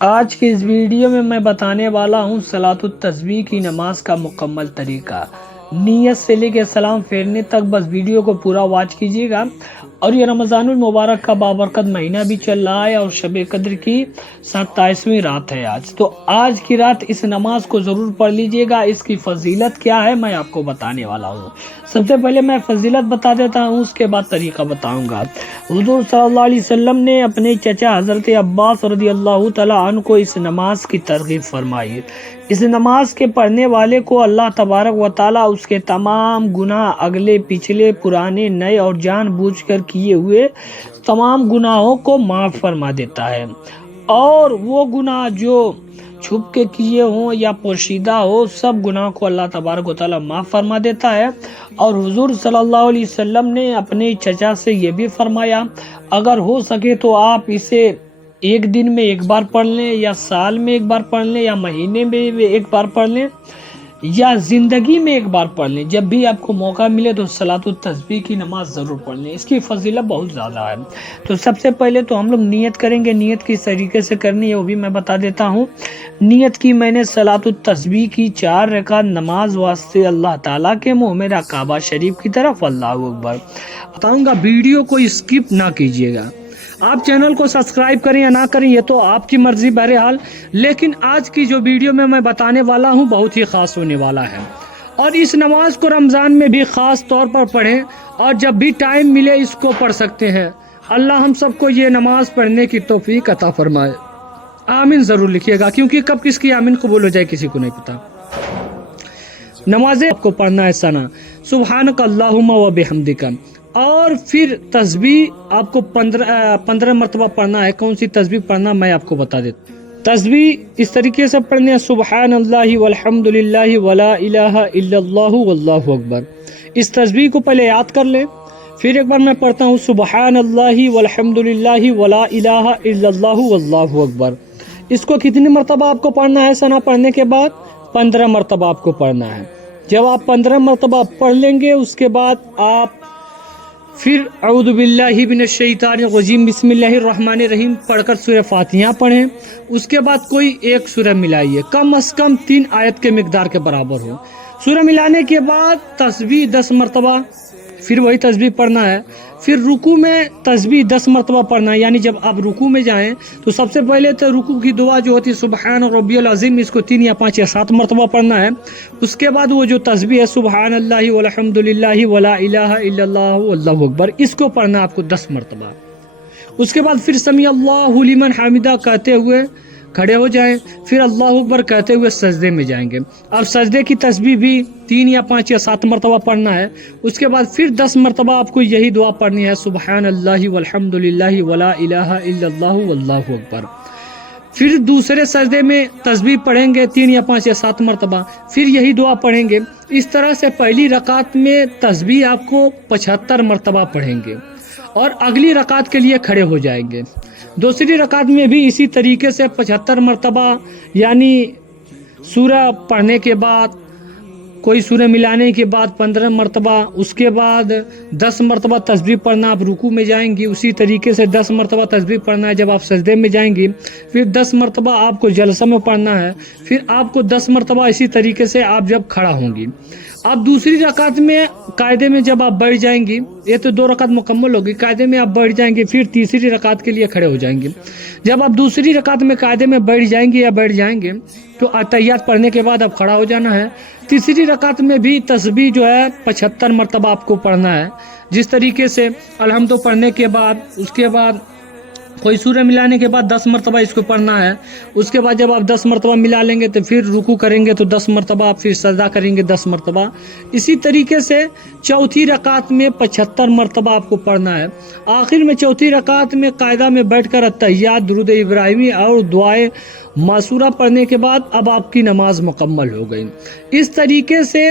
آج کی اس ویڈیو میں بتانے والا ہوں صلاۃ التسبیح کی نماز کا مکمل طریقہ۔ نیت سے لے کے سلام پھیرنے تک بس ویڈیو کو پورا واچ کیجیے گا۔ اور یہ رمضان المبارک کا بابرکت مہینہ بھی چل رہا ہے اور شب قدر کی 27ویں رات ہے آج۔ تو آج کی رات اس نماز کو ضرور پڑھ لیجیے گا۔ اس کی فضیلت کیا ہے میں آپ کو بتانے والا ہوں۔ سب سے پہلے میں فضیلت بتا دیتا ہوں، اس کے بعد طریقہ بتاؤں گا۔ حضور صلی اللہ علیہ وسلم نے اپنے چچا حضرت عباس رضی اللہ تعالیٰ عنہ کو اس نماز کی ترغیب فرمائی۔ اس نماز کے پڑھنے والے کو اللہ تبارک و تعالیٰ اس کے تمام گناہ، اگلے پچھلے پرانے نئے اور جان بوجھ کر کیے ہوئے تمام گناہوں کو معاف فرما دیتا ہے، اور وہ گناہ جو چھپ کے کیے ہوں یا پوشیدہ ہو سب گناہ کو اللہ تبارک و تعالیٰ معاف فرما دیتا ہے۔ اور حضور صلی اللہ علیہ وسلم نے اپنے چچا سے یہ بھی فرمایا، اگر ہو سکے تو آپ اسے ایک دن میں ایک بار پڑھ لیں، یا سال میں ایک بار پڑھ لیں، یا مہینے میں ایک بار پڑھ لیں، یا زندگی میں ایک بار پڑھ لیں۔ جب بھی آپ کو موقع ملے تو صلاۃ التسبیح کی نماز ضرور پڑھ لیں، اس کی فضیلت بہت زیادہ ہے۔ تو سب سے پہلے تو ہم لوگ نیت کریں گے۔ نیت کس طریقے سے کرنی ہے وہ بھی میں بتا دیتا ہوں۔ نیت کی میں نے صلاۃ التسبیح کی 4 رکعت نماز واسطے اللہ تعالیٰ کے منہ میرا کعبہ شریف کی طرف، اللہ اکبر۔ بتاؤں گا ویڈیو کو اسکپ نہ کیجیے گا۔ آپ چینل کو سبسکرائب کریں یا نہ کریں یہ تو آپ کی مرضی بہرحال، لیکن آج کی جو ویڈیو میں بتانے والا ہوں بہت ہی خاص ہونے والا ہے۔ اور اس نماز کو رمضان میں بھی خاص طور پر پڑھیں، اور جب بھی ٹائم ملے اس کو پڑھ سکتے ہیں۔ اللہ ہم سب کو یہ نماز پڑھنے کی توفیق عطا فرمائے۔ آمین ضرور لکھیے گا، کیونکہ کب کس کی آمین قبول ہو جائے کسی کو نہیں پتا۔ نمازیں آپ کو پڑھنا ہے ثنا سبحانک اللہم و بحمدک، اور پھر تسبیح آپ کو 15 مرتبہ پڑھنا ہے۔ کون سی تسبیح پڑھنا میں آپ کو بتا دیتا ہوں۔ تسبیح اس طریقے سے پڑھنے سبحان اللہ والحمد للہ ولا الہ الا اللہ واللہ اکبر۔ اس تسبیح کو پہلے یاد کر لیں، پھر ایک بار میں پڑھتا ہوں سبحان اللہ والحمد للہ ولا الہ الا اللہ واللہ اکبر۔ اس کو کتنی مرتبہ آپ کو پڑھنا ہے ثنا پڑھنے کے بعد؟ 15 مرتبہ آپ کو پڑھنا ہے۔ جب آپ 15 مرتبہ پڑھ لیں گے اس کے بعد آپ پھر اعوذ باللہ من الشیطان الرجیم بسم اللہ الرحمن الرحیم پڑھ کر سورہ فاتحہ پڑھیں۔ اس کے بعد کوئی ایک سورہ ملائیے، کم از کم 3 آیت کے مقدار کے برابر ہو۔ سورہ ملانے کے بعد تسبیح 10 مرتبہ، پھر وہی تسبیح پڑھنا ہے۔ پھر رکوع میں تسبیح 10 مرتبہ پڑھنا ہے، یعنی جب آپ رکوع میں جائیں تو سب سے پہلے تو رکوع کی دعا جو ہوتی ہے سبحان ربی العظیم، اس کو 3 یا 5 یا 7 مرتبہ پڑھنا ہے۔ اس کے بعد وہ جو تسبیح ہے سبحان اللہ والحمد للہ ولا الہ الا اللہ واللہ اکبر، اس کو پڑھنا ہے آپ کو 10 مرتبہ۔ اس کے بعد پھر سمیع اللہ لمن حمدہ کہتے ہوئے کھڑے ہو جائیں، پھر اللہ اکبر کہتے ہوئے سجدے میں جائیں گے۔ اب سجدے کی تسبیح بھی 3 یا 5 یا 7 مرتبہ پڑھنا ہے۔ اس کے بعد پھر 10 مرتبہ آپ کو یہی دعا پڑھنی ہے سبحان اللہ والحمد للہ ولا الہ الا اللہ واللہ اکبر۔ پھر دوسرے سجدے میں تسبیح پڑھیں گے 3 یا 5 یا 7 مرتبہ، پھر یہی دعا پڑھیں گے۔ اس طرح سے پہلی رکعت میں تسبیح آپ کو 75 مرتبہ پڑھیں گے، اور اگلی رکعت کے لیے کھڑے ہو جائیں گے۔ دوسری رکعت میں بھی اسی طریقے سے 75 مرتبہ، یعنی سورہ پڑھنے کے بعد کوئی سورہ ملانے کے بعد 15 مرتبہ، اس کے بعد 10 مرتبہ تسبیح پڑھنا۔ آپ رکوع میں جائیں گی اسی طریقے سے 10 مرتبہ تسبیح پڑھنا ہے۔ جب آپ سجدے میں جائیں گی پھر 10 مرتبہ آپ کو جلسہ میں پڑھنا ہے، پھر آپ کو 10 مرتبہ اسی طریقے سے آپ جب کھڑا ہوں گی۔ اب دوسری رکعت میں قاعدے میں جب آپ بیٹھ جائیں گی، یہ تو 2 رکعت مکمل ہوگی، قاعدے میں آپ بیٹھ جائیں گے، پھر تیسری رکعت کے لیے کھڑے ہو جائیں گے۔ جب آپ دوسری رکعت میں قاعدے میں بیٹھ جائیں گے یا بیٹھ جائیں گے تو اتحیات پڑھنے کے بعد اب کھڑا ہو جانا ہے۔ تیسری رکعت میں بھی تسبیح جو ہے 75 مرتبہ آپ کو پڑھنا ہے، جس طریقے سے الحمد پڑھنے کے بعد، اس کے بعد کوئی سورہ ملانے کے بعد 10 مرتبہ اس کو پڑھنا ہے۔ اس کے بعد جب آپ 10 مرتبہ ملا لیں گے تو پھر رکوع کریں گے تو 10 مرتبہ، آپ پھر سجدہ کریں گے 10 مرتبہ۔ اسی طریقے سے چوتھی رکعت میں 75 مرتبہ آپ کو پڑھنا ہے۔ آخر میں چوتھی رکعت میں قاعدہ میں بیٹھ کر اتحیات، درود ابراہیمی اور دعائے معصورہ پڑھنے کے بعد اب آپ کی نماز مکمل ہو گئی۔ اس طریقے سے